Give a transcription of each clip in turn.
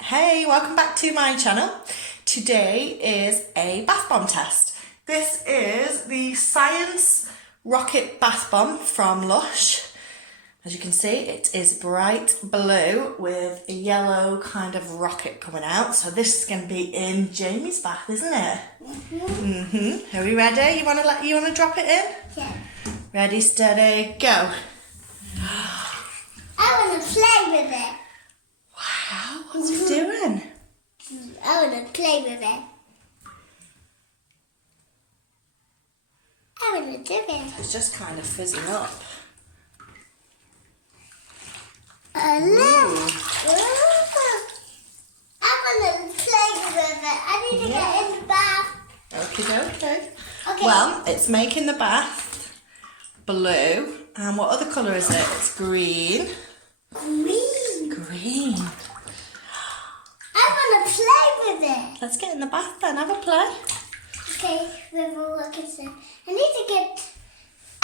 Hey, welcome back to my channel. Today is a bath bomb test. This is the Science Rocket Bath Bomb from Lush. As you can see, it is bright blue with a yellow kind of rocket coming out. So this is going to be in Jamie's bath, isn't it? Are we ready? You want to drop it in? Yeah. Ready, steady, go. I want to play with it. Wow, what's it doing? I want to play with it. I want to do it. It's just kind of fizzing up. Look. I want to play with it. I need to get in the bath. Okay. Okay. Well, it's making the bath blue. And what other colour is it? It's green. Green. I want to play with it. Let's get in the bath then. Have a play. Okay, we'll look at it. I need to get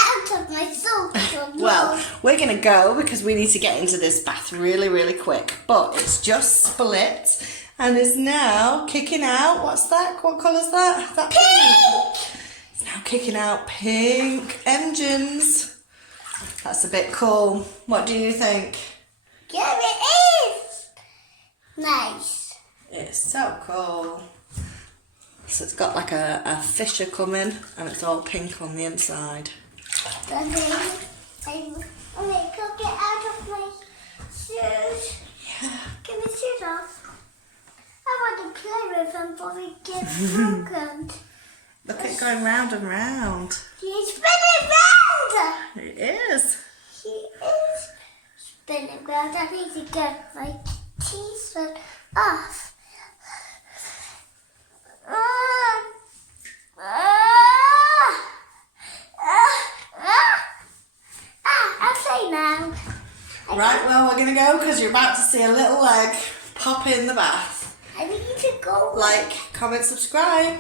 out of my soap. Well, we're going to go because we need to get into this bath really, really quick. But it's just split and is now kicking out. What's that? What colour's that? That Pink! It's now kicking out pink engines. That's a bit cool. What do you think? Yeah, it is. Nice. It's so cool. So it's got like a fisher coming and it's all pink on the inside. I'm go get out of my shoes. Yeah. Get my shoes off. I want to play with them before we get broken. Look at it going round and round. She's spinning round. It is. She is spinning round. I need to get my teeth off. I'll play now. Right, well, we're going to go because you're about to see a little leg pop in the bath. I need to go. Like, comment, subscribe.